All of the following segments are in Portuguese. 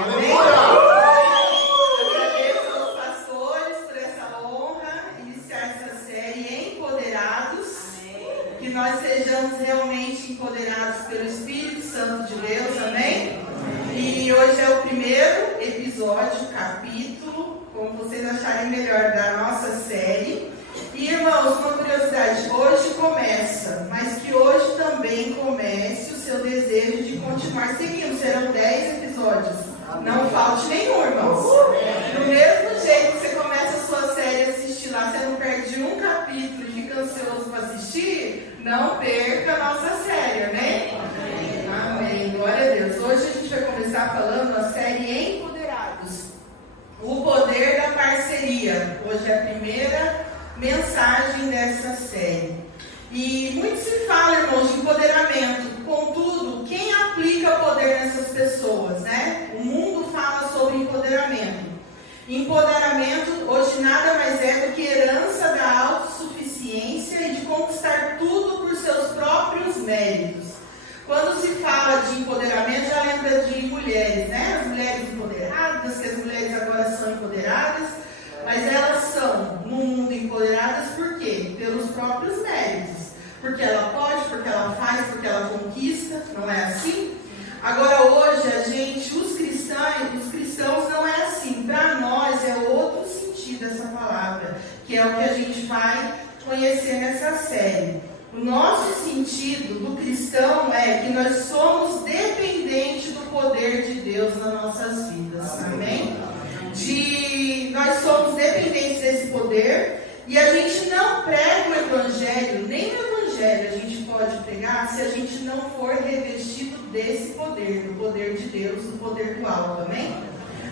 Amém? Agradeço aos pastores por essa honra, iniciar essa série Empoderados. Que nós sejamos realmente empoderados pelo Espírito Santo de Deus, amém? E hoje é o primeiro episódio, capítulo, como vocês acharem melhor, da nossa série. E irmãos, uma curiosidade, hoje começa, mas que hoje também comece o seu desejo de continuar seguindo. Serão 10 episódios. Não falte nenhum, irmãos. Do mesmo jeito que você começa a sua série a assistir lá, você não perde um capítulo e fica ansioso para assistir, não perca a nossa série, amém? Amém. Glória a Deus. Hoje a gente vai começar falando a série Empoderados. O poder da parceria. Hoje é a primeira mensagem dessa série. E muito se fala, irmãos, de empoderamento. Contudo, quem aplica poder nessas pessoas, né? O mundo fala sobre empoderamento. Empoderamento hoje nada mais é do que herança da autossuficiência e de conquistar tudo por seus próprios méritos. Quando se fala de empoderamento, já lembra de mulheres, né? As mulheres empoderadas, que as mulheres agora são empoderadas. Mas elas são, no mundo, empoderadas por quê? Pelos próprios méritos. Porque ela pode, porque ela faz, porque ela conquista, não é assim? Agora hoje, os cristãos não é assim. Para nós é outro sentido essa palavra, que é o que a gente vai conhecer nessa série. O nosso sentido do cristão é que nós somos dependentes do poder de Deus nas nossas vidas. Amém? Nós somos dependentes desse poder e a gente não prega o evangelho, nem o evangelho a gente pode pregar se a gente não for revestido desse poder, do poder de Deus, do poder do alto, amém?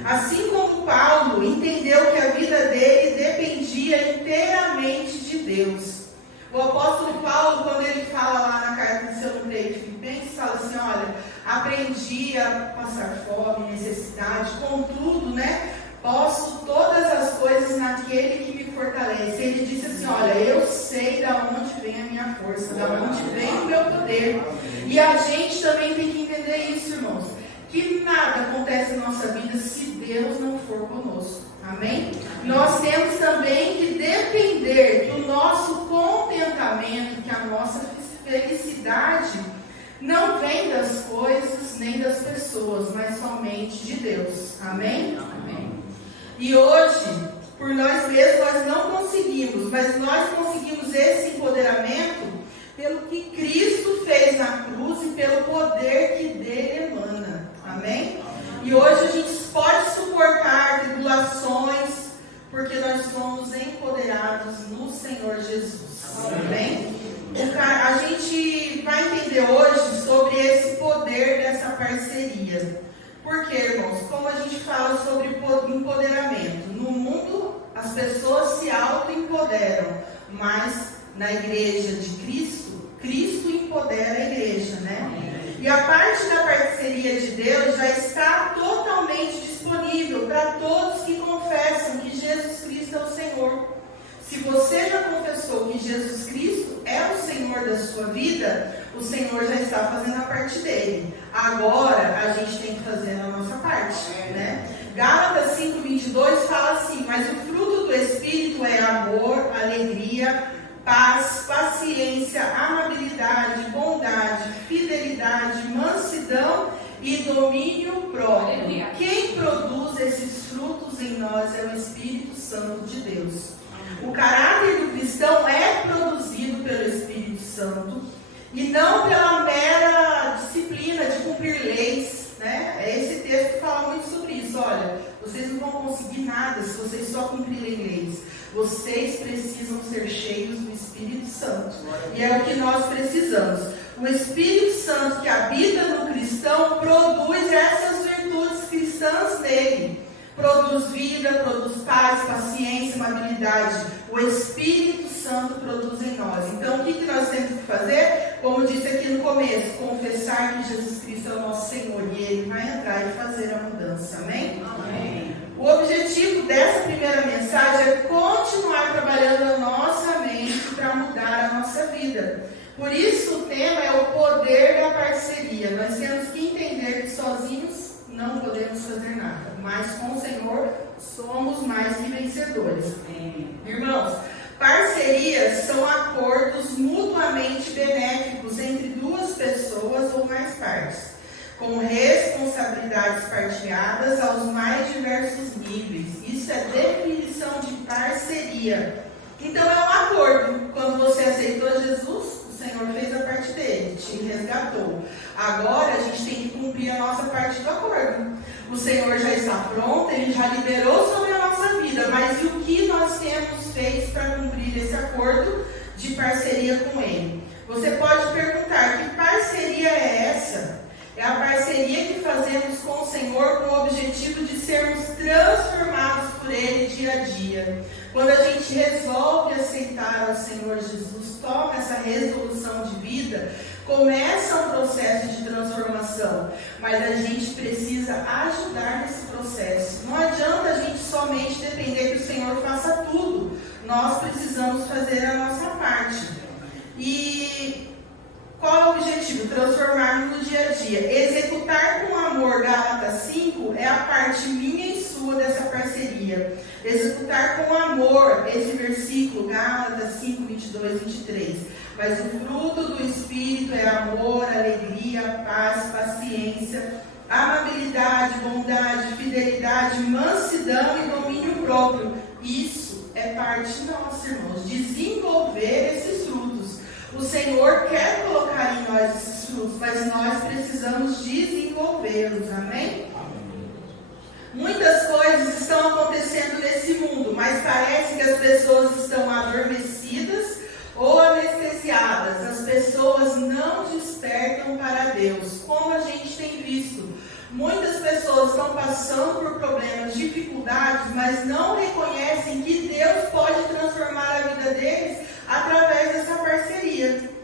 Assim como Paulo entendeu que a vida dele dependia inteiramente de Deus. O apóstolo Paulo, quando ele fala lá na carta de São Filipenses, fala assim, olha, aprendi a passar fome, necessidade, contudo, né? Posso todas as coisas naquele que me fortalece. Ele disse assim, olha, eu sei da onde vem a minha força, da onde vem o meu poder. E a gente também tem que entender isso, irmãos. Que nada acontece na nossa vida se Deus não for conosco. Amém? Nós temos também que depender do nosso contentamento, que a nossa felicidade não vem das coisas nem das pessoas, mas somente de Deus. Amém? Amém. E hoje, por nós mesmos, nós não conseguimos, mas nós conseguimos esse empoderamento pelo que Cristo fez na cruz e pelo poder que dele emana. Amém? E hoje a gente pode suportar tribulações, porque nós somos empoderados no Senhor Jesus. Amém? A gente vai entender hoje sobre esse poder dessa parceria. Porque, irmãos, como a gente fala sobre empoderamento, no mundo as pessoas se auto-empoderam, mas na igreja de Cristo, Cristo empodera a igreja, né? E a parte da parceria de Deus já está totalmente disponível para todos que confessam que Jesus Cristo é o Senhor. Se você já confessou que Jesus Cristo é o Senhor da sua vida, o Senhor já está fazendo a parte dele. Agora, a gente tem que fazer a nossa parte, né? Gálatas 5:22 fala assim, mas o fruto do Espírito é amor, alegria, paz, paciência, amabilidade, bondade, fidelidade, mansidão e domínio próprio. Quem produz esses frutos em nós é o Espírito Santo de Deus. O caráter do cristão é produzido pelo Espírito Santo e não pela mera disciplina de cumprir leis, né? Esse texto fala muito sobre isso. Olha, vocês não vão conseguir nada se vocês só cumprirem leis. Vocês precisam ser cheios do Espírito Santo. E é o que nós precisamos. O Espírito Santo que habita no cristão produz essas virtudes cristãs nele. Produz vida, produz paz, paciência, amabilidade. O Espírito Santo produz em nós. Então, o que nós temos que fazer? Como disse aqui no começo, confessar que Jesus Cristo é o nosso Senhor. E Ele vai entrar e fazer a mudança. Amém? Amém. O objetivo dessa primeira mensagem é continuar trabalhando a nossa mente para mudar a nossa vida. Por isso, o tema é o poder da parceria. Nós temos que entender que sozinhos não podemos podemos fazer nada, mas com o Senhor somos mais que vencedores. Irmãos, parcerias são acordos mutuamente benéficos entre duas pessoas ou mais partes, com responsabilidades partilhadas aos mais diversos níveis. Isso é definição de parceria. Então é um acordo. Quando você aceitou Jesus, o Senhor fez a parte dele, te resgatou. Agora a gente tem que cumprir a nossa parte do acordo. O Senhor já está pronto, Ele já liberou sobre a nossa vida, mas e o que nós temos feito para cumprir esse acordo de parceria com Ele? Você pode perguntar, que parceria é essa? É a parceria que fazemos com o Senhor com o objetivo de sermos transformados por Ele dia a dia. Quando a gente resolve aceitar o Senhor Jesus, toma essa resolução de vida, começa um processo de transformação. Mas a gente precisa ajudar nesse processo. Não adianta a gente somente depender que o Senhor faça tudo. Nós precisamos fazer a nossa parte. E qual é o objetivo? Transformar-nos no dia a dia. Executar com amor, Gálatas 5, é a parte minha e sua dessa parceria. Executar com amor, esse versículo, Gálatas 5, 22, 23. Mas o fruto do Espírito é amor, alegria, paz, paciência, amabilidade, bondade, fidelidade, mansidão e domínio próprio. Isso é parte nossa, irmãos, desenvolver esses frutos. O Senhor quer colocar em nós esses frutos, mas nós precisamos desenvolvê-los, amém? Muitas coisas estão acontecendo nesse mundo, mas parece que as pessoas estão adormecidas ou anestesiadas. As pessoas não despertam para Deus, como a gente tem visto. Muitas pessoas estão passando por problemas, dificuldades, mas não reconhecem que Deus pode transformar a vida deles através dessa parceria.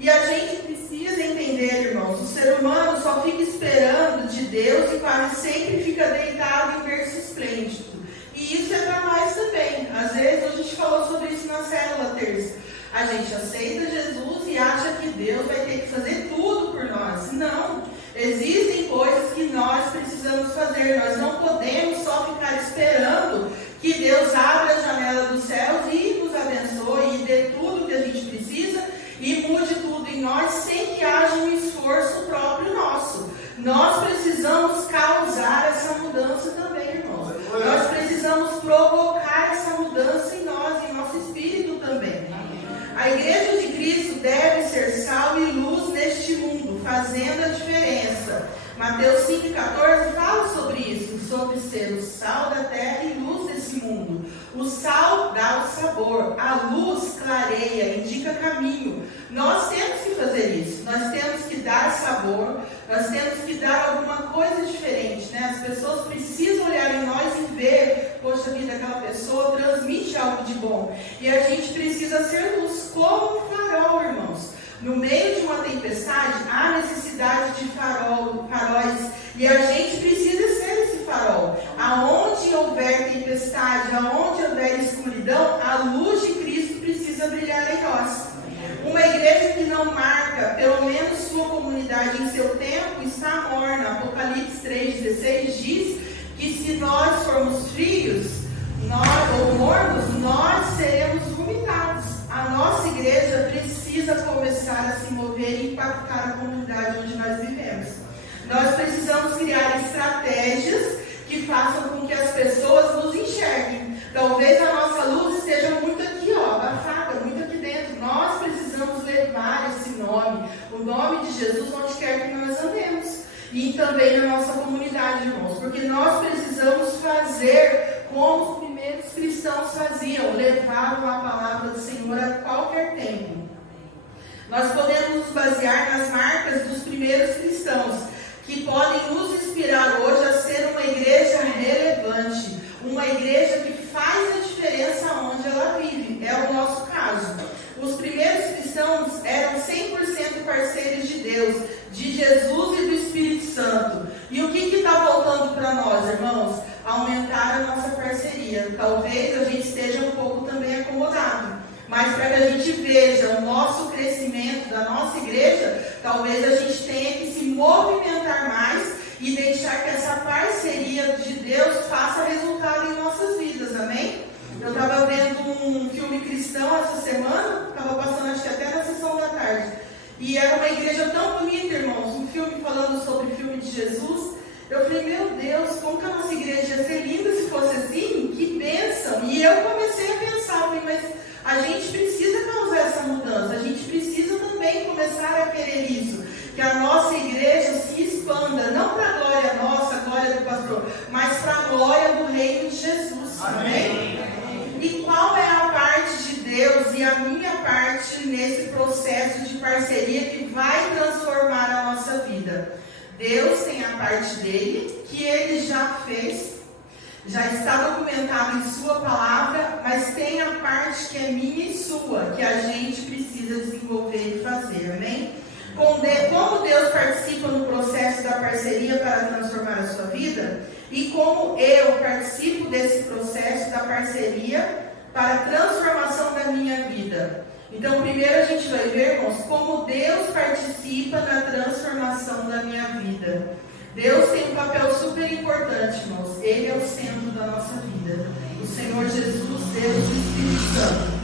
E a gente precisa entender, irmãos, o ser humano só fica esperando de Deus e quase sempre fica deitado em berço esplêndido. E isso é para nós também. Às vezes a gente falou sobre isso na célula terça. A gente aceita Jesus e acha que Deus vai ter que fazer tudo por nós. Não. Existem coisas que nós precisamos fazer. Nós não podemos só ficar esperando que Deus abra a janela dos céus e nos abençoe e dê tudo que a gente precisa e mude tudo em nós sem que haja um esforço próprio nosso. Nós precisamos causar essa mudança também, irmãos. Nós precisamos provocar essa mudança em nós, em nosso espírito também. A igreja de Cristo deve ser sal e luz neste mundo, fazendo a diferença. Mateus 5,14 fala sobre isso, sobre ser o sal da terra e luz desse mundo. O sal dá o sabor, a luz clareia, indica caminho. Nós temos que fazer isso, nós temos que dar sabor, nós temos que dar alguma coisa diferente, né? As pessoas precisam olhar em nós e ver, poxa vida, aquela pessoa transmite algo de bom. E a gente precisa ser luz, como um farol, irmãos. No meio de uma tempestade, há necessidade de faróis, e a gente precisa ser esse farol. Aonde houver tempestade, aonde houver escuridão, a luz de Cristo precisa brilhar em nós. Uma igreja que não marca, pelo menos sua comunidade em seu tempo, está morna. Apocalipse 3,16 diz que se nós formos frios ou mornos, nós seremos vomitados. A nossa igreja precisa começar a se mover e impactar a comunidade onde nós vivemos. Nós precisamos criar estratégias que façam com que as pessoas nos enxerguem. Talvez a nossa luz esteja muito aqui, abafada, muito aqui dentro. Nós precisamos levar esse nome, o nome de Jesus, onde quer que nós andemos. E também na nossa comunidade, irmãos. Porque nós precisamos fazer como os primeiros cristãos faziam, levavam a palavra do Senhor a qualquer tempo. Nós podemos nos basear nas marcas dos primeiros cristãos, que podem nos inspirar hoje a ser uma igreja relevante, uma igreja que faz a diferença onde ela vive. É o nosso caso. Os primeiros cristãos eram 100% parceiros de Deus, de Jesus e do Espírito Santo. E o que está voltando para nós, irmãos? Aumentar a nossa parceria. Talvez a gente esteja um pouco também acomodado, mas para que a gente veja o nosso crescimento da nossa igreja, talvez a gente tenha que se movimentar mais e deixar que essa parceria de Deus faça resultado em nossas vidas, amém? Eu estava vendo um filme cristão essa semana, estava passando acho que até na sessão da tarde, e era uma igreja tão bonita, irmãos, um filme falando sobre o filme de Jesus. Eu falei, meu Deus, como que a nossa igreja ia ser linda se fosse assim? Que bênção! E eu comecei a pensar, falei, mas a gente precisa causar essa mudança, a gente precisa também começar a querer isso, que a nossa igreja se expanda, não para a glória nossa, a glória do pastor, mas para a glória do reino de Jesus, amém? E qual é a parte de Deus e a minha parte nesse processo de parceria que vai transformar a nossa vida? Deus tem a parte dele, que ele já fez, já está documentado em sua palavra, mas tem a parte que é minha e sua, que a gente precisa desenvolver e fazer, amém? Como Deus participa no processo da parceria para transformar a sua vida, e como eu participo desse processo da parceria para a transformação da minha vida. Então, primeiro a gente vai ver, irmãos, como Deus participa na transformação da minha vida. Deus tem um papel super importante, irmãos. Ele é o centro da nossa vida. O Senhor Jesus, Deus e o Espírito Santo.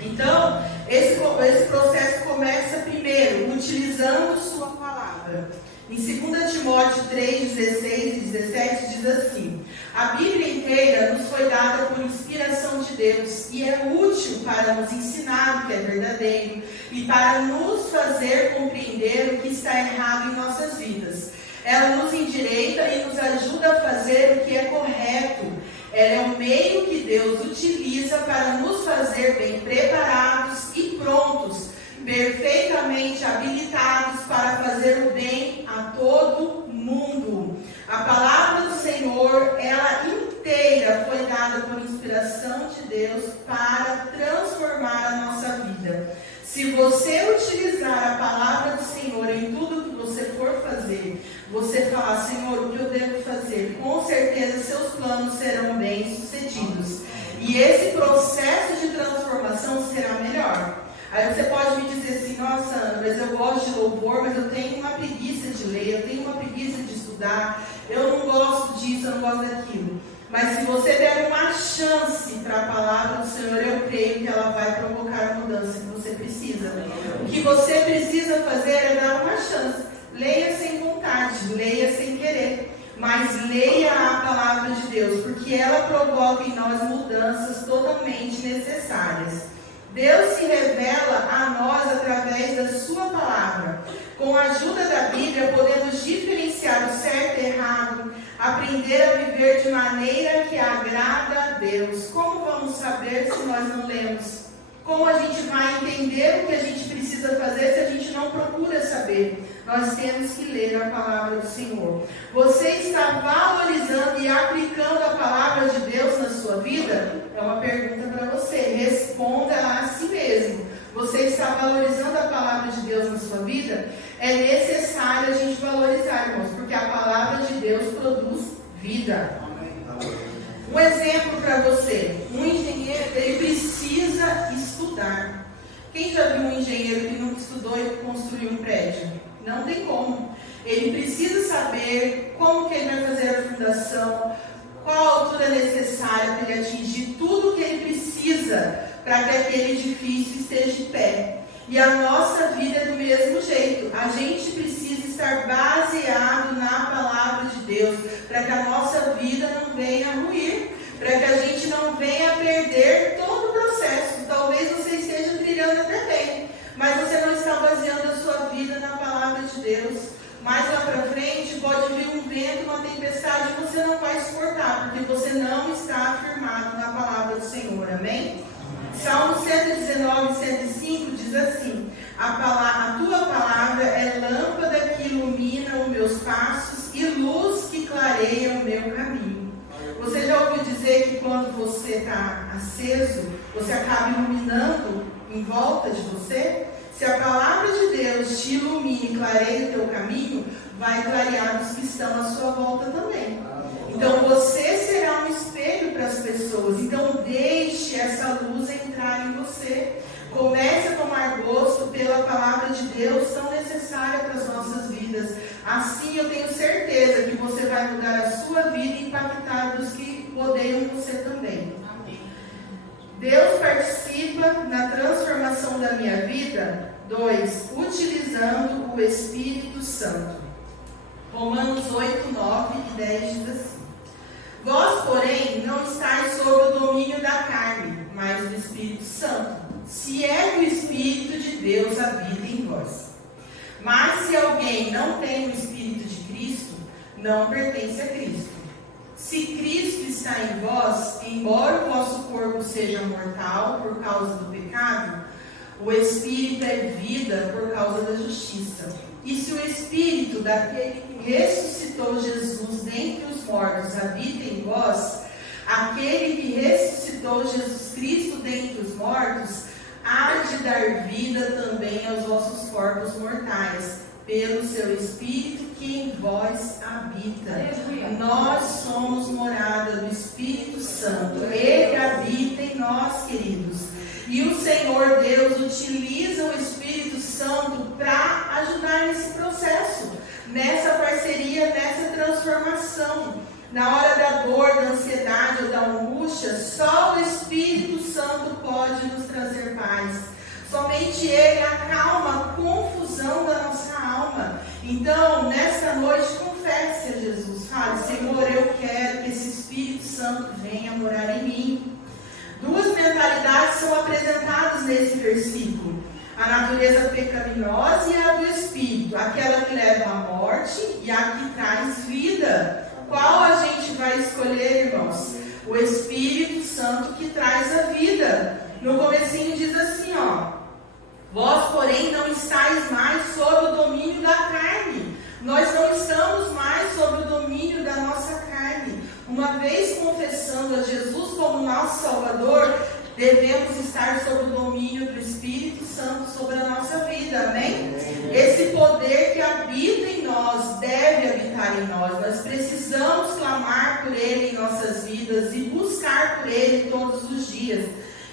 Então, esse processo começa primeiro, utilizando sua palavra. Em 2 Timóteo 3, 16 e 17 diz assim: a Bíblia inteira nos foi dada por inspiração de Deus e é útil para nos ensinar o que é verdadeiro e para nos fazer compreender o que está errado em nossas vidas. Ela nos endireita e nos ajuda a fazer o que é correto. Ela é o meio que Deus utiliza para nos fazer bem preparados e prontos, perfeitamente habilitados para fazer o bem a todo mundo. A palavra do Senhor, ela inteira foi dada por inspiração de Deus para transformar a nossa vida. Se você utilizar a palavra do Senhor em tudo que você for fazer, você falar, Senhor, o que eu devo fazer? Com certeza seus planos serão bem-sucedidos. E esse processo de transformação será melhor. Aí você pode me dizer assim, nossa, Ana, mas eu gosto de louvor, mas eu tenho uma preguiça de ler, eu tenho uma preguiça de estudar, eu não gosto disso, eu não gosto daquilo. Mas se você der uma chance para a palavra do Senhor, eu creio que ela vai provocar a mudança que você precisa. O que você precisa fazer é dar uma chance. Leia sem vontade, leia sem querer, mas leia a palavra de Deus, porque ela provoca em nós mudanças totalmente necessárias. Deus se revela a nós através da sua palavra. Com a ajuda da Bíblia, podemos diferenciar o certo e errado, aprender a viver de maneira que agrada a Deus. Como vamos saber se nós não lemos? Como a gente vai entender o que a gente precisa fazer se a gente não procura saber? Nós temos que ler a palavra do Senhor. Você está valorizando e aplicando a palavra de Deus na sua vida? É uma pergunta para você. Responda a si mesmo. Você está valorizando a palavra de Deus na sua vida? É necessário a gente valorizar, irmãos, porque a palavra de Deus produz vida. Um exemplo para você. Um engenheiro, ele precisa estudar. Quem já viu um engenheiro que nunca estudou e construiu um prédio? Não tem como. Ele precisa saber como que ele vai fazer a fundação, qual a altura necessária para ele atingir tudo que ele precisa para que aquele edifício esteja em pé. E a nossa vida é do mesmo jeito. A gente precisa estar baseado na palavra de Deus, para que a nossa vida não venha a ruir, para que a gente não venha a perder todo o processo. Talvez você esteja trilhando até bem, mas você não está baseando a sua vida na palavra de Deus. Mais lá para frente pode vir um vento, uma tempestade, e você não vai suportar, porque você não está afirmado na palavra do Senhor, amém? Salmo 119, 105 diz assim: a tua palavra é lâmpada que ilumina os meus passos e luz que clareia o meu caminho. Você já ouviu dizer que quando você está aceso, você acaba iluminando em volta de você? Se a palavra de Deus te ilumina e clareia o teu caminho, vai clarear os que estão à sua volta também. Então você será um espelho para as pessoas. Então deixe essa luz entrar em você. Comece a tomar gosto pela palavra de Deus, tão necessária para as nossas vidas, Assim eu tenho certeza que você vai mudar a sua vida e impactar os que odeiam você também. Amém. Deus participa na transformação da minha vida. 2. Utilizando o Espírito Santo. Romanos 8, 9 e 10 diz assim: Vós, porém, não estáis sob o domínio da carne, mas do Espírito Santo, se é que o Espírito de Deus habita em vós. Mas se alguém não tem o Espírito de Cristo, não pertence a Cristo. Se Cristo está em vós, embora o vosso corpo seja mortal por causa do pecado, o Espírito é vida por causa da justiça. E se o Espírito daquele que ressuscitou Jesus dentre os mortos habita em vós, aquele que ressuscitou Jesus Cristo dentre os mortos há de dar vida também aos vossos corpos mortais, pelo seu Espírito que em vós habita. Nós somos morada do Espírito Santo. Ele habita em nós, queridos. E o Senhor Deus utiliza o Espírito Santo para ajudar nesse processo, nessa parceria, nessa transformação. Na hora da dor, da ansiedade ou da angústia, só o Espírito Santo pode nos trazer paz. Somente Ele acalma a confusão da nossa alma. Então, nesta noite, confesse a Jesus. Fale: Senhor, eu quero que esse Espírito Santo venha morar em mim. Duas mentalidades são apresentadas nesse versículo: a natureza pecaminosa e a do Espírito, aquela que leva à morte e a que traz vida. Qual a gente vai escolher, irmãos? O Espírito Santo que traz a vida. No comecinho diz assim, vós, porém, não estáis mais sob o domínio da carne. Nós não estamos mais sob o domínio da nossa carne. Uma vez confessando a Jesus como nosso Salvador, devemos estar sob o domínio do Espírito Santo sobre a nossa vida, amém? Esse poder que habita em nós, deve habitar em nós. Nós precisamos clamar por Ele em nossas vidas e buscar por Ele todos os dias.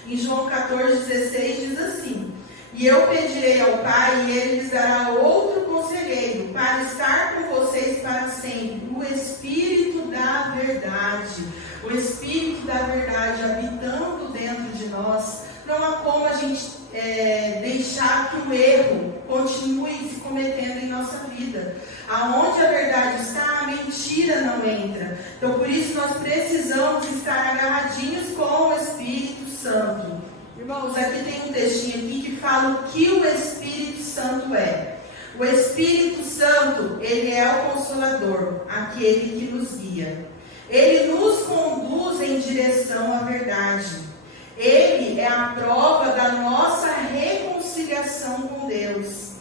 Em João 14,16 diz assim: E eu pedirei ao Pai, e Ele lhes dará outro conselheiro, para estar com vocês para sempre, o Espírito da verdade. O Espírito da verdade habitando dentro de nós. Não há como a gente deixar que o erro continue se cometendo em nossa vida. Aonde a verdade está, a mentira não entra. Então, por isso, nós precisamos estar agarradinhos com o Espírito Santo. Irmãos, aqui tem um textinho aqui que fala o que o Espírito Santo é. O Espírito Santo, ele é o Consolador, aquele que nos guia. Ele nos conduz em direção à verdade. Ele é a prova da nossa reconciliação com Deus.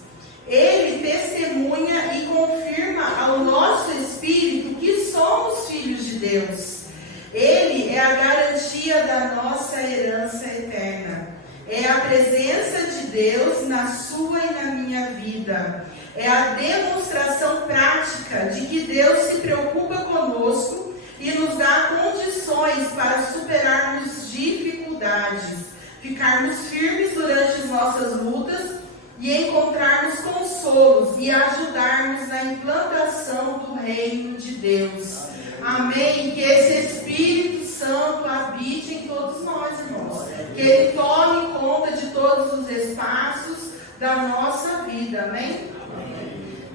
Ele testemunha e confirma ao nosso espírito que somos filhos de Deus. Ele é a garantia da nossa herança eterna. É a presença de Deus na sua e na minha vida. É a demonstração prática de que Deus se preocupa conosco e nos dá condições para superarmos dificuldades, ficarmos firmes durante as nossas lutas e encontrarmos consolos e ajudarmos na implantação do reino de Deus. Amém? Que esse Espírito Santo habite em todos nós, irmãos. Que Ele tome conta de todos os espaços da nossa vida. Amém?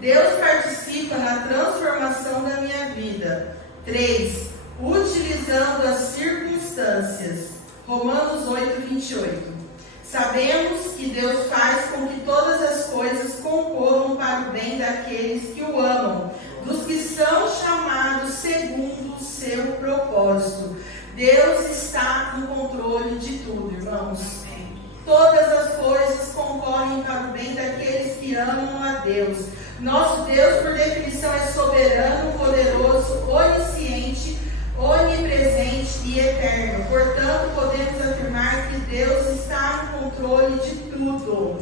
Deus participa na transformação da minha vida. 3. Utilizando as circunstâncias. Romanos 8, 28. Sabemos que Deus faz com que todas as coisas concorram para o bem daqueles que o amam, dos que são chamados segundo o seu propósito. Deus está no controle de tudo, irmãos. Todas as coisas concorrem para o bem daqueles que amam a Deus. Nosso Deus, por definição, é soberano, poderoso, onisciente, onipresente e eterno. Portanto, podemos afirmar que Deus está no controle de tudo.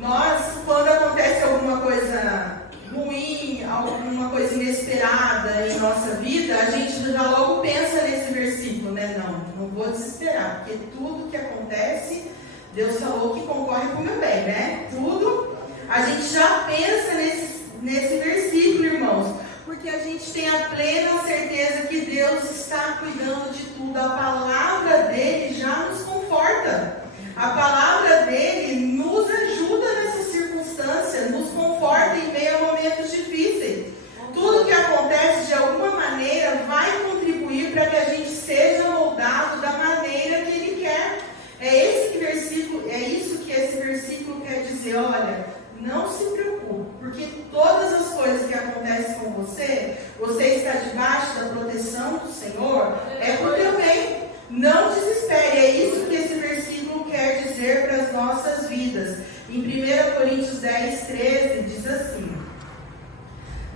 Nós, quando acontece alguma coisa ruim, alguma coisa inesperada em nossa vida, a gente já logo pensa nesse versículo, né? Não vou desesperar, porque tudo que acontece, Deus falou que concorre para o meu bem, né? Tudo, a gente já pensa nesse versículo. que a gente tenha plena certeza que Deus está cuidando de tudo. A palavra dele já nos conforta. A palavra dele nos ajuda nessa circunstância, nos conforta em meio a momentos difíceis. Tudo que acontece de alguma maneira vai contribuir para que a gente seja moldado da maneira que ele quer. É isso que esse versículo quer dizer. Olha, não se preocupe, porque todas as coisas que acontecem com você está debaixo da proteção do Senhor, é por teu bem. Não desespere, é isso que esse versículo quer dizer para as nossas vidas. Em 1 Coríntios 10, 13, diz assim: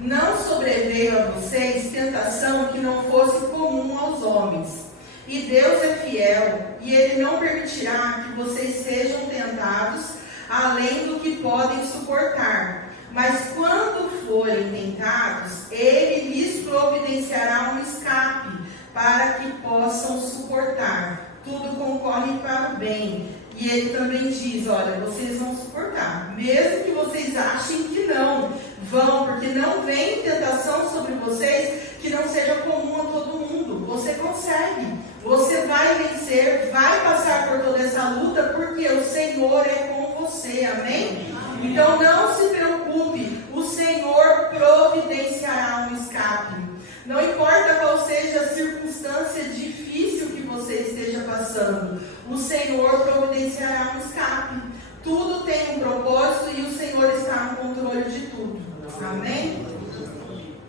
não sobreveio a vocês tentação que não fosse comum aos homens. E Deus é fiel, e Ele não permitirá que vocês sejam tentados além do que podem suportar. Mas quando forem tentados, Ele lhes providenciará um escape, para que possam suportar. Tudo concorre para o bem. E ele também diz, olha, vocês vão suportar. Mesmo que vocês achem que não, vão, porque não vem tentação sobre vocês que não seja comum a todo mundo. Você consegue. Você vai vencer, vai passar por toda essa luta, porque o Senhor é com você. Amém? Então não se preocupe. O Senhor providenciará um escape. Não importa qual seja a circunstância difícil que você esteja passando, o Senhor providenciará um escape. Tudo tem um propósito e o Senhor está no controle de tudo. Amém?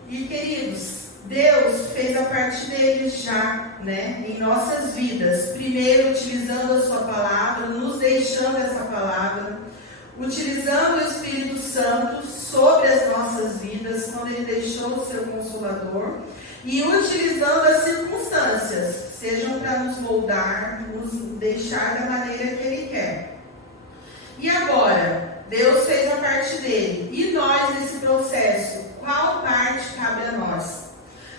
E queridos, Deus fez a parte dele já, em nossas vidas. Primeiro, utilizando a sua palavra, nos deixando essa palavra, utilizando o Espírito Santo sobre as nossas vidas, quando ele deixou o seu Consolador, e utilizando as circunstâncias, sejam para nos moldar, nos deixar da maneira que ele quer. E agora, Deus fez a parte dele, e nós nesse processo, qual parte cabe a nós?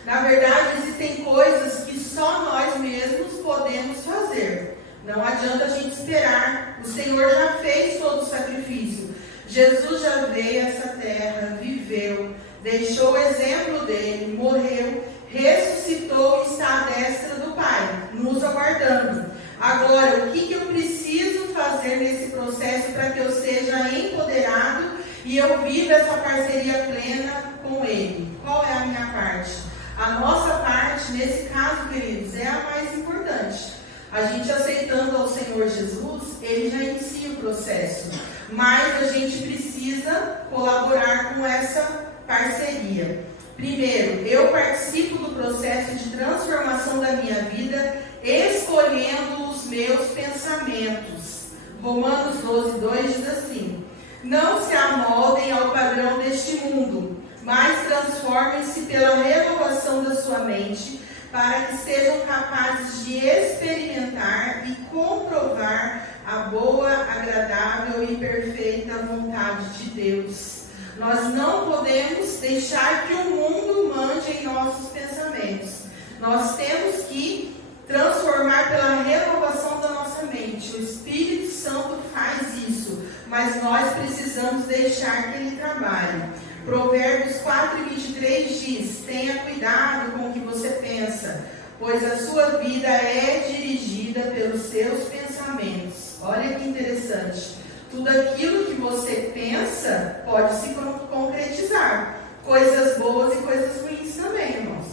Na verdade, existem coisas que só nós mesmos podemos fazer. Não adianta a gente esperar. O Senhor já fez todo o sacrifício. Jesus já veio a essa terra, viveu, deixou o exemplo dele, morreu, ressuscitou e está à destra do Pai, nos aguardando. Agora, o que eu preciso fazer nesse processo para que eu seja empoderado e eu viva essa parceria plena com Ele? Qual é a minha parte? A nossa parte, nesse caso, queridos, é a mais importante. A gente aceitando ao Senhor Jesus, Ele já inicia o processo. Mas a gente precisa colaborar com essa parceria. Primeiro, eu participo do processo de transformação da minha vida, escolhendo os meus pensamentos. Romanos 12, 2 diz assim: não se amoldem ao padrão deste mundo, mas transformem-se pela renovação da sua mente, para que sejam capazes de experimentar e comprovar a boa, agradável e perfeita vontade de Deus. Nós não podemos deixar que o mundo mande em nossos pensamentos. Nós temos que transformar pela renovação da nossa mente. O Espírito Santo faz isso, mas nós precisamos deixar que Ele trabalhe. Provérbios 4:23 diz: tenha cuidado com o que você pensa, pois a sua vida é dirigida pelos seus pensamentos. Olha que interessante. Tudo aquilo que você pensa pode se concretizar. Coisas boas e coisas ruins também, irmãos.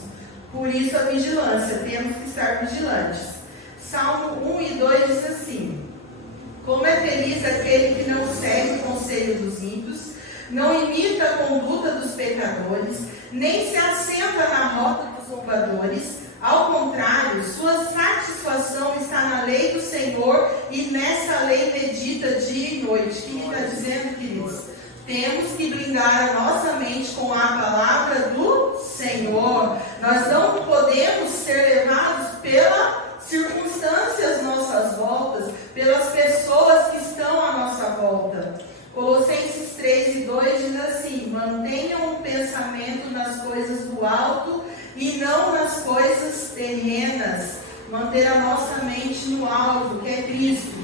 Por isso a vigilância, temos que estar vigilantes. Salmo 1 e 2 diz assim: como é feliz aquele que não segue o conselho dos ímpios, não imita a conduta dos pecadores, nem se assenta na rota dos zombadores. Ao contrário, sua satisfação está na lei do Senhor, e nessa lei medita dia e noite. O que ele está dizendo, queridos? Temos que blindar a nossa mente com a palavra do Senhor. Nós não podemos ser levados pelas circunstâncias às nossas voltas, pelas pessoas que estão à nossa volta. Colossenses 3 e 2 diz assim: mantenham o pensamento nas coisas do alto e não nas coisas terrenas. Manter a nossa mente no alto, que é Cristo.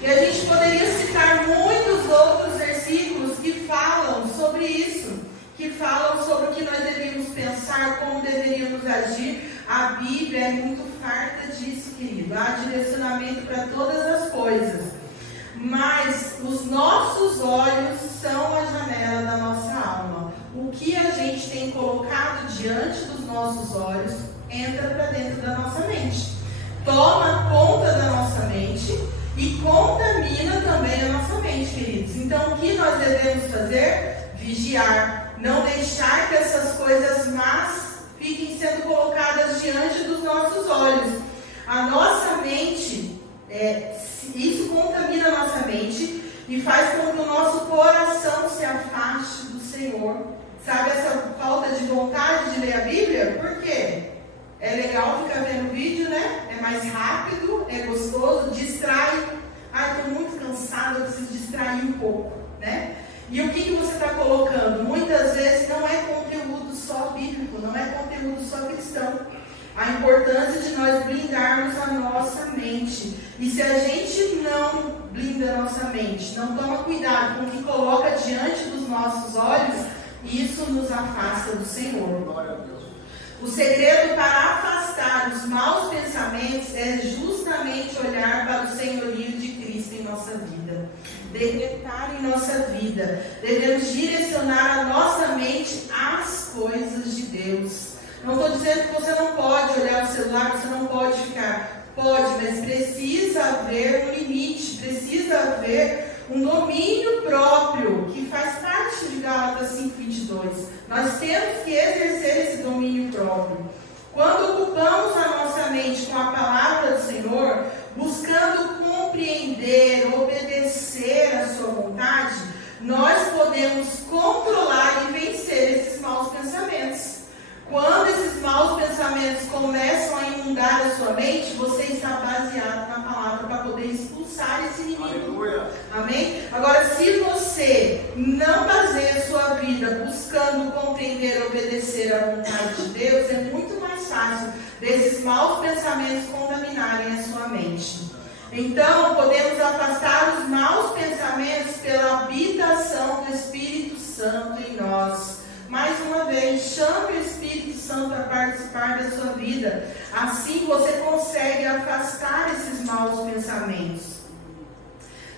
E a gente poderia citar muitos outros versículos que falam sobre isso, que falam sobre o que nós devemos pensar pensar como deveríamos agir. A Bíblia é muito farta disso, querido. Há direcionamento para todas as coisas. Mas os nossos olhos são a janela da nossa alma. O que a gente tem colocado diante dos nossos olhos entra para dentro da nossa mente. Toma conta da nossa mente e contamina também a nossa mente, queridos. Então, o que nós devemos fazer? Vigiar. Não deixar que essas coisas más fiquem sendo colocadas diante dos nossos olhos. A nossa mente, isso contamina a nossa mente e faz com que o nosso coração se afaste do Senhor. Sabe essa falta de vontade de ler a Bíblia? Por quê? É legal ficar vendo vídeo, né? É mais rápido, é gostoso, distrai. Ai, estou muito cansada, eu preciso distrair um pouco, né? E o que você está colocando? Muitas vezes não é conteúdo só bíblico, não é conteúdo só cristão. A importância de nós blindarmos a nossa mente. E se a gente não blinda a nossa mente, não toma cuidado com o que coloca diante dos nossos olhos, isso nos afasta do Senhor. Glória a Deus. O segredo para afastar os maus pensamentos é justamente olhar para o senhorio de Cristo em nossa vida. Decretar em nossa vida. Devemos direcionar a nossa mente às coisas de Deus. Não estou dizendo que você não pode olhar o celular, você não pode ficar. Pode, mas precisa haver um limite, precisa haver um domínio próprio, que faz parte de Gálatas 5:22. Nós temos que exercer esse domínio próprio. Quando ocupamos a nossa mente com a palavra do Senhor, buscando compreender, obedecer a sua vontade, nós podemos controlar e vencer esses maus pensamentos. Quando esses maus pensamentos começam a inundar a sua mente, você está baseado na palavra para poder expulsar esse inimigo. Aleluia. Amém? Agora, se você não baseia a sua vida buscando compreender, obedecer a vontade de Deus, é muito mais fácil desses maus pensamentos contaminarem a sua mente. Então, podemos afastar os maus pensamentos pela habitação do Espírito Santo em nós. Mais uma vez, chame o Espírito Santo para participar da sua vida. Assim você consegue afastar esses maus pensamentos.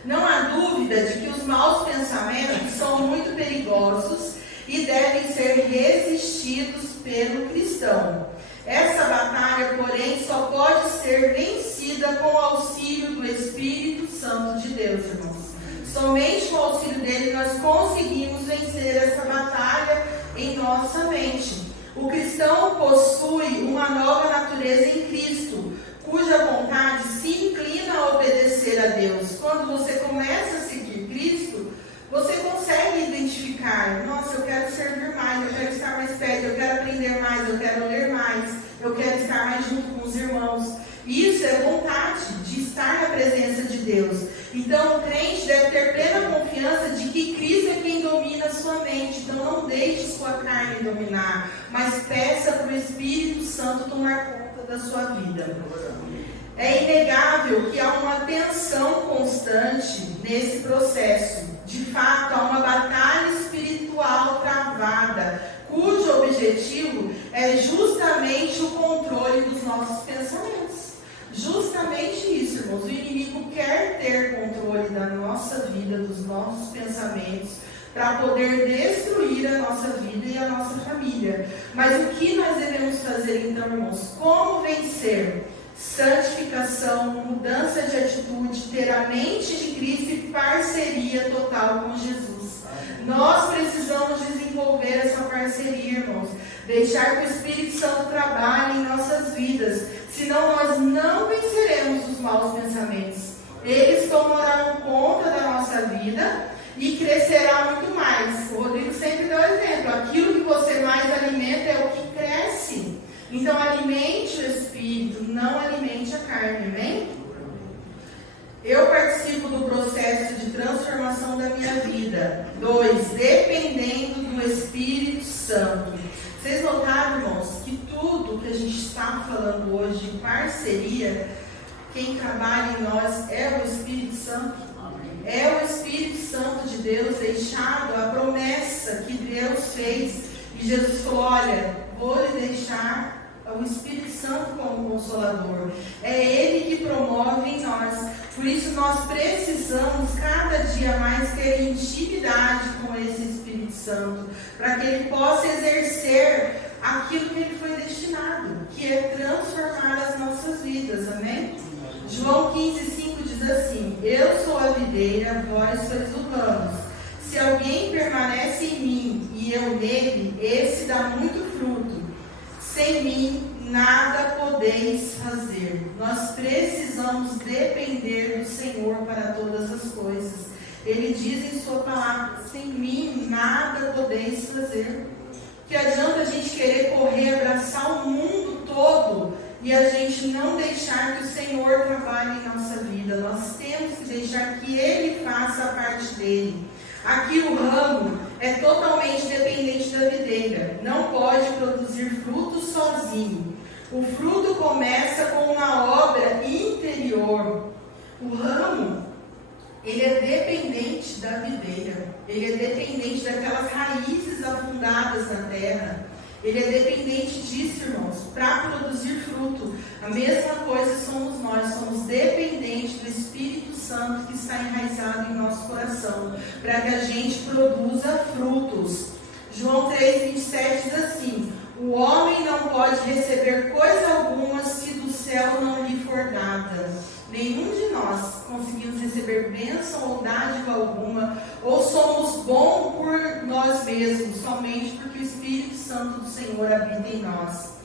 Não há dúvida de que os maus pensamentos são muito perigosos e devem ser resistidos pelo cristão. Essa batalha, porém, só pode ser vencida com o auxílio do Espírito Santo de Deus, irmãos. Somente com o auxílio dele nós conseguimos vencer essa batalha em nossa mente. O cristão possui uma nova natureza em Cristo, cuja vontade se inclina a obedecer a Deus. Quando você começa a seguir Cristo, você consegue identificar: nossa, eu quero servir mais, eu quero estar mais perto, eu quero aprender mais, eu quero ler mais, eu quero estar mais junto com os irmãos. Isso é vontade de estar na presença de Deus. Então o crente deve ter plena confiança de que Cristo é quem domina a sua mente. Então não deixe sua carne dominar, mas peça para o Espírito Santo tomar conta da sua vida. É inegável que há uma tensão constante nesse processo. De fato, há uma batalha espiritual travada, cujo objetivo é justamente o controle dos nossos pensamentos. Justamente isso, irmãos. O inimigo quer ter controle da nossa vida, dos nossos pensamentos, para poder destruir a nossa vida e a nossa família. Mas o que nós devemos fazer então, irmãos? Como vencer? Santificação, mudança de atitude, ter a mente de Cristo e parceria total com Jesus. Nós precisamos desenvolver essa parceria, irmãos. Deixar que o Espírito Santo trabalhe em nossas vidas. Senão nós não venceremos os maus pensamentos. Eles tomarão conta da nossa vida e crescerá muito mais. O Rodrigo sempre dá o exemplo. Aquilo que você mais alimenta é o que cresce. Então alimente o Espírito, não alimente a carne. Amém? Eu participo do processo de transformação da minha vida. 2. Dependendo do Espírito Santo. Vocês notaram, irmãos, que tudo que a gente está falando hoje de parceria, quem trabalha em nós é o Espírito Santo. É o Espírito Santo de Deus deixado, a promessa que Deus fez. E Jesus falou: olha, vou lhe deixar o Espírito Santo como Consolador. É Ele que promove em nós. Por isso nós precisamos cada dia mais ter intimidade com esse Espírito Santo, para que Ele possa exercer aquilo que Ele foi destinado, que é transformar as nossas vidas. Amém? João 15,5 diz assim: eu sou a videira, vós sois os ramos. Se alguém permanece em mim e eu nele, esse dá muito fruto. Sem mim nada podeis fazer. Nós precisamos depender do Senhor para todas as coisas. Ele diz em sua palavra: sem mim nada podeis fazer. Que adianta a gente querer correr, abraçar o mundo todo e a gente não deixar que o Senhor trabalhe em nossa vida. Nós temos que deixar que Ele faça a parte dele. Aqui o ramo é totalmente dependente da videira. Não pode produzir fruto sozinho. O fruto começa com uma obra interior. O ramo, ele é dependente da videira. Ele é dependente daquelas raízes afundadas na terra. Ele é dependente disso, irmãos, para produzir fruto. A mesma coisa somos nós, somos dependentes do Espírito Santo que está enraizado em nosso coração, para que a gente produza frutos. João 3,27 diz assim: o homem não pode receber coisa alguma se do céu não lhe for dada. Nenhum de nós conseguimos receber bênção ou dádiva alguma, ou somos bons por nós mesmos, somente porque o Espírito Santo do Senhor habita em nós.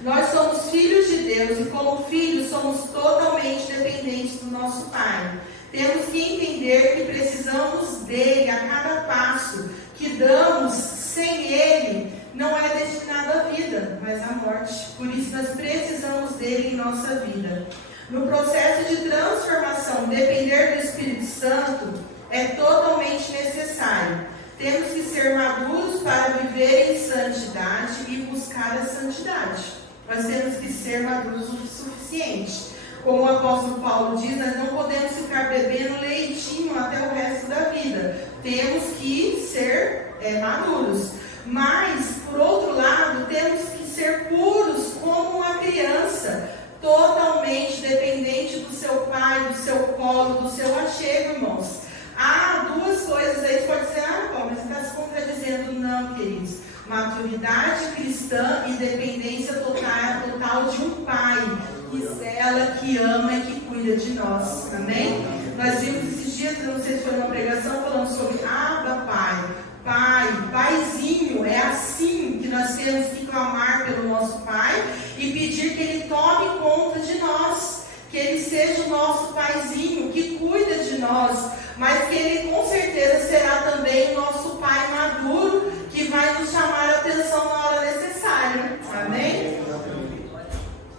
Nós somos filhos de Deus e, como filhos, somos totalmente dependentes do nosso Pai. Temos que entender que precisamos dele a cada passo que damos. Sem ele, não é destinado à vida, mas à morte. Por isso, nós precisamos dele em nossa vida. No processo de transformação, depender do Espírito Santo é totalmente necessário. Temos que ser maduros para viver em santidade e buscar a santidade. Nós temos que ser maduros o suficiente. Como o apóstolo Paulo diz, nós não podemos ficar bebendo leitinho até o resto da vida. Temos que ser maduros. Mas, por outro lado, temos que ser puros como uma criança, totalmente dependente do seu pai, do seu colo, do seu achego, irmãos. Há duas coisas aí, você pode dizer: Paulo, mas você está se contradizendo. Não, queridos. Maturidade cristã e dependência total de um pai que zela, que ama e que cuida de nós. Amém? Nós vimos esses dias, não sei se foi uma pregação, falando sobre Abba, Pai. Pai, paizinho, é assim que nós temos que clamar pelo nosso Pai e pedir que Ele tome conta de nós, que Ele seja o nosso paizinho, que cuida de nós, mas que Ele com certeza será também o nosso Pai maduro, que vai nos chamar a atenção na hora necessária. Amém?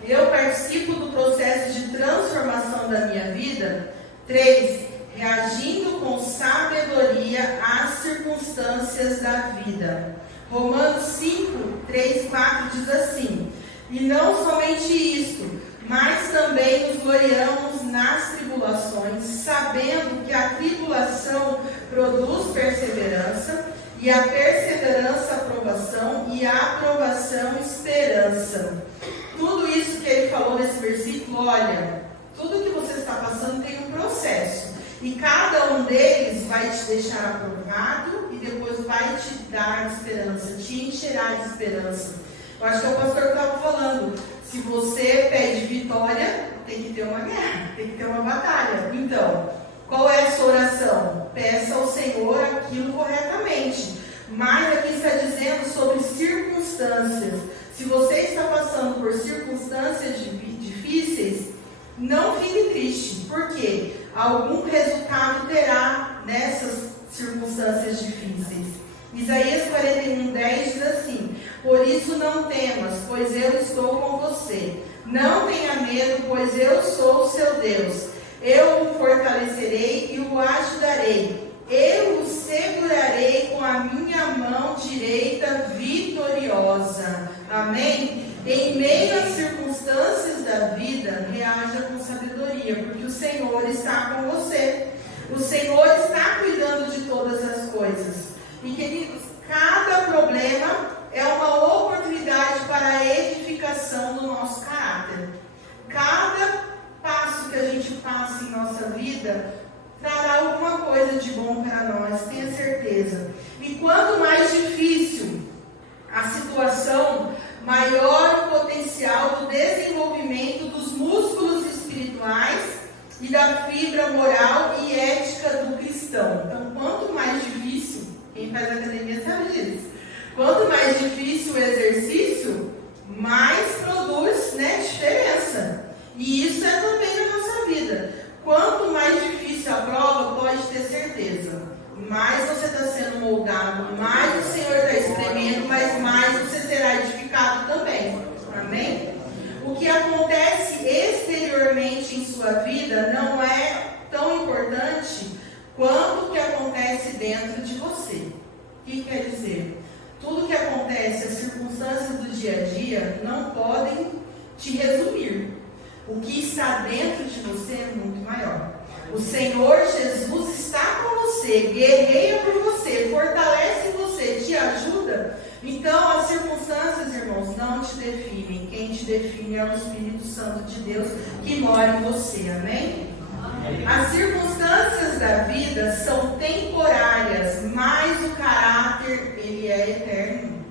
Eu participo do processo de transformação da minha vida. 3. Reagindo com sabedoria às circunstâncias da vida. Romanos 5, 3 e 4 diz assim: e não somente isto, mas também nos gloriamos nas tribulações, sabendo que a tribulação produz perseverança, e a perseverança aprovação, e a aprovação esperança. Tudo isso que ele falou nesse versículo, olha, tudo que você está passando tem um processo. E cada um deles vai te deixar aprovado e depois vai te dar esperança, te encherá de esperança. Eu acho que é o pastor que estava falando. Se você pede vitória, tem que ter uma guerra, tem que ter uma batalha. Então, qual é a sua oração? Peça ao Senhor aquilo corretamente. Mas aqui está dizendo sobre circunstâncias. Se você está passando por circunstâncias difíceis, não fique triste. Por quê? Algum resultado terá nessas circunstâncias difíceis. Isaías 41:10 diz assim: por isso não temas, pois eu estou com você. Não tenha medo, pois eu sou o seu Deus. Eu o fortalecerei e o ajudarei. Eu o segurarei com a minha mão direita vitoriosa. Amém? Em meio às circunstâncias da vida, reaja com sabedoria, porque o Senhor está com você. O Senhor está cuidando de todas as coisas. E, queridos, cada problema é uma oportunidade o nosso caráter. Cada passo que a gente passa em nossa vida trará alguma coisa de bom para nós, tenha certeza. E quanto mais difícil a situação, maior o potencial do desenvolvimento dos músculos espirituais e da fibra moral e ética do cristão. Então, quanto mais difícil, quem faz academia sabe disso, quanto mais difícil o exercício, mais produz, diferença. E isso é também na nossa vida. Quanto mais difícil a prova, pode ter certeza, mais você está sendo moldado, mais o Senhor está espremendo, mas mais você será edificado também. Amém? O que acontece exteriormente em sua vida não é tão importante quanto o que acontece dentro de você. O que quer dizer? Tudo que acontece, as circunstâncias do dia a dia, não podem te resumir. O que está dentro de você é muito maior. O Senhor Jesus está com você, guerreia por você, fortalece você, te ajuda. Então, as circunstâncias, irmãos, não te definem. Quem te define é o Espírito Santo de Deus que mora em você. Amém? As circunstâncias da vida são temporárias, mas o caráter, ele é eterno.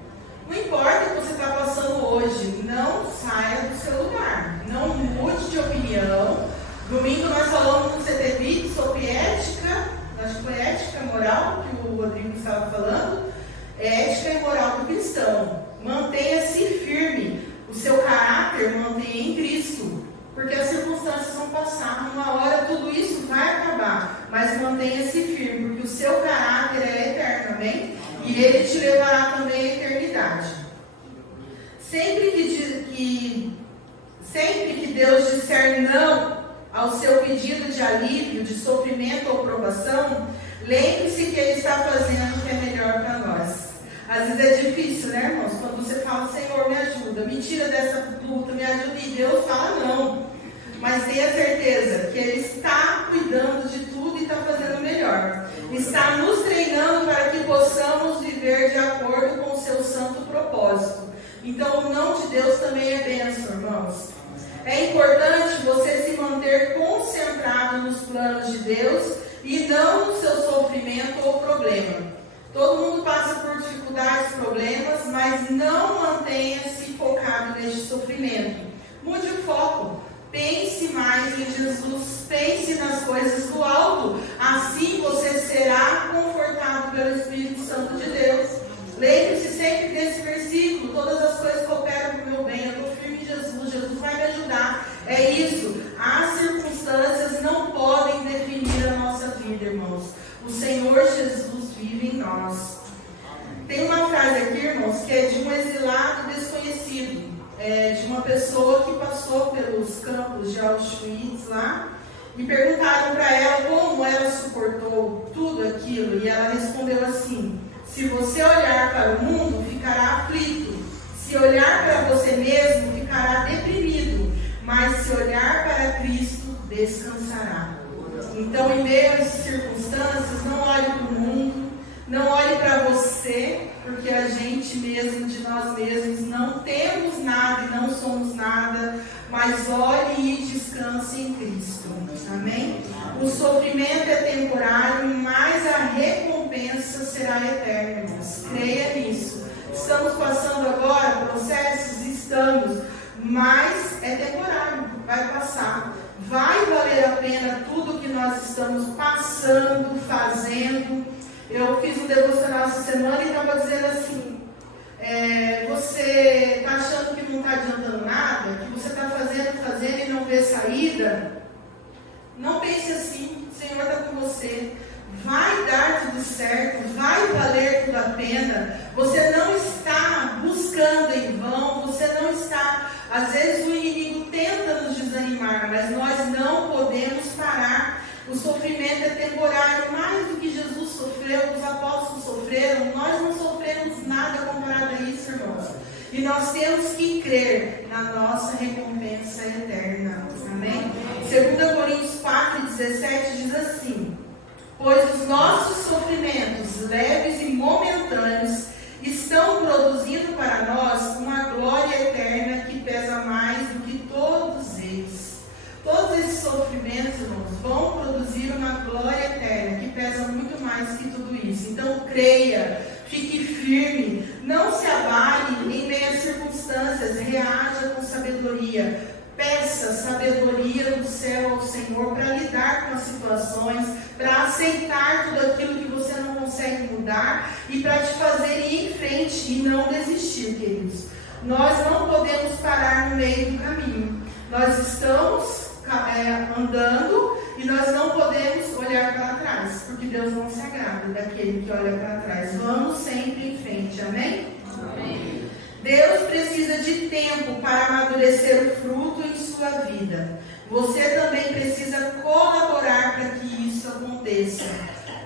Não importa o que você está passando hoje, não saia do seu lugar, não mude de opinião. Domingo nós falamos no CTV sobre ética, acho que foi ética e moral que o Rodrigo estava falando, ética e moral do cristão. Mantenha-se firme, o seu caráter mantenha em Cristo, porque as circunstâncias vão passar, uma hora tudo isso vai acabar, mas mantenha-se firme, porque o seu caráter é eterno, amém? E ele te levará também à eternidade. Sempre que Deus disser não ao seu pedido de alívio, de sofrimento ou provação, lembre-se que Ele está fazendo o que é melhor para nós. Às vezes é difícil, né, irmãos? Quando você fala, Senhor, me ajuda, me tira dessa luta, me ajuda, e Deus fala não. Mas tenha certeza que Ele está cuidando de tudo e está fazendo o melhor. Está nos treinando para que possamos viver de acordo com o seu santo propósito. Então, o não de Deus também é bênção, irmãos. É importante você se manter concentrado nos planos de Deus e não no seu sofrimento ou problema. Todo mundo passa por dificuldades, problemas, mas não mantenha-se focado neste sofrimento. Mude o foco. Pense mais em Jesus, pense nas coisas do alto. Assim você será confortado pelo Espírito Santo de Deus. Lembre-se sempre desse versículo: todas as coisas cooperam para o meu bem. Eu estou firme em Jesus, Jesus vai me ajudar. É isso. As circunstâncias não podem definir a nossa vida, irmãos. O Senhor Jesus vive em nós. Tem uma frase aqui, irmãos, que é de um exilado desconhecido. De uma pessoa que passou pelos campos de Auschwitz lá, e perguntaram para ela como ela suportou tudo aquilo, e ela respondeu assim: se você olhar para o mundo, ficará aflito, se olhar para você mesmo, ficará deprimido, mas se olhar para Cristo, descansará. Então, em meio a essas circunstâncias, não olhe para o mundo, não olhe para você, porque a gente mesmo, de nós mesmos, não temos nada e não somos nada, mas olhe e descanse em Cristo. Amém? O sofrimento é temporário, mas a recompensa será eterna, irmãos. Creia nisso. Estamos passando agora processos? Estamos, mas é temporário, vai passar. Vai valer a pena tudo que nós estamos passando, fazendo. Eu fiz um devocional essa semana e estava dizendo assim: você está achando que não está adiantando nada? Que você está fazendo e não vê saída? Não pense assim. O Senhor está com você. Vai dar tudo certo, vai valer tudo a pena. Você não está buscando em vão, você não está... Às vezes o inimigo tenta nos desanimar, mas nós não podemos parar. O sofrimento é temporário, mais do que Jesus sofreu, os apóstolos sofreram, nós não sofremos nada comparado a isso, irmãos. E nós temos que crer na nossa recompensa eterna. Amém? 2 Coríntios 4:17 diz assim: pois os nossos sofrimentos leves e momentâneos estão produzindo para nós uma glória eterna que pesa mais sofrimentos, irmãos, vão produzir uma glória eterna, que pesa muito mais que tudo isso. Então, creia, fique firme, não se abale em meio às circunstâncias, reaja com sabedoria. Peça sabedoria do céu ao Senhor para lidar com as situações, para aceitar tudo aquilo que você não consegue mudar e para te fazer ir em frente e não desistir, queridos. Nós não podemos parar no meio do caminho. Nós estamos andando e nós não podemos olhar para trás, porque Deus não se agrada daquele que olha para trás. Vamos sempre em frente, amém? Amém. Deus precisa de tempo para amadurecer o fruto em sua vida. Você também precisa colaborar para que isso aconteça.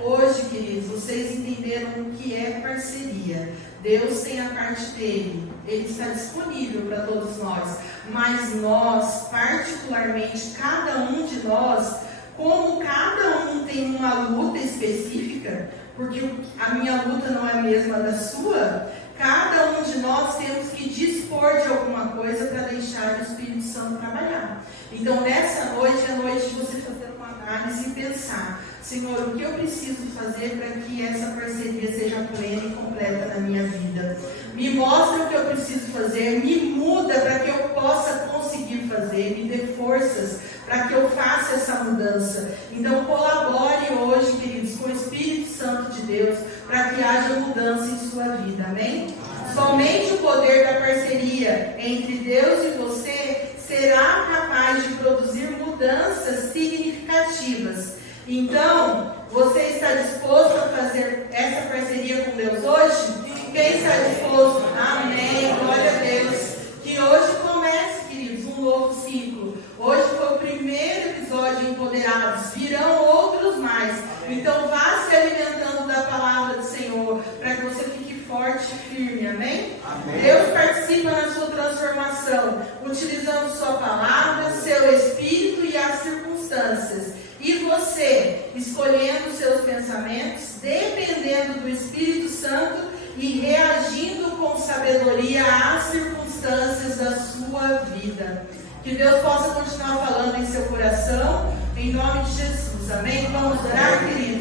Hoje, queridos, vocês entenderam o que é parceria. Deus tem a parte dele, ele está disponível para todos nós. Mas nós, particularmente, cada um de nós, como cada um tem uma luta específica, porque a minha luta não é a mesma da sua, cada um de nós temos que dispor de alguma coisa para deixar o Espírito Santo trabalhar. Então, nessa noite é a noite de você fazer uma análise e pensar: Senhor, o que eu preciso fazer para que essa parceria seja plena e completa na minha vida? Me mostra o que eu preciso fazer, me muda para que eu possa conseguir fazer, me dê forças para que eu faça essa mudança. Então, colabore hoje, queridos, com o Espírito Santo de Deus, para que haja mudança em sua vida, amém? Somente o poder da parceria entre Deus e você será capaz de produzir mudanças significativas. Então, você está disposto a fazer essa parceria com Deus hoje? Quem está disposto? Amém, glória a Deus. Que hoje comece, queridos, um novo ciclo. Hoje foi o primeiro episódio de Empoderados, virão outros mais. Então vá se alimentando da palavra do Senhor, para que você fique forte e firme, amém? Amém? Deus participa na sua transformação, utilizando sua palavra, seu espírito e as circunstâncias. E você, escolhendo seus pensamentos, dependendo do Espírito Santo e reagindo com sabedoria às circunstâncias da sua vida. Que Deus possa continuar falando em seu coração, em nome de Jesus. Amém? Vamos orar, queridos?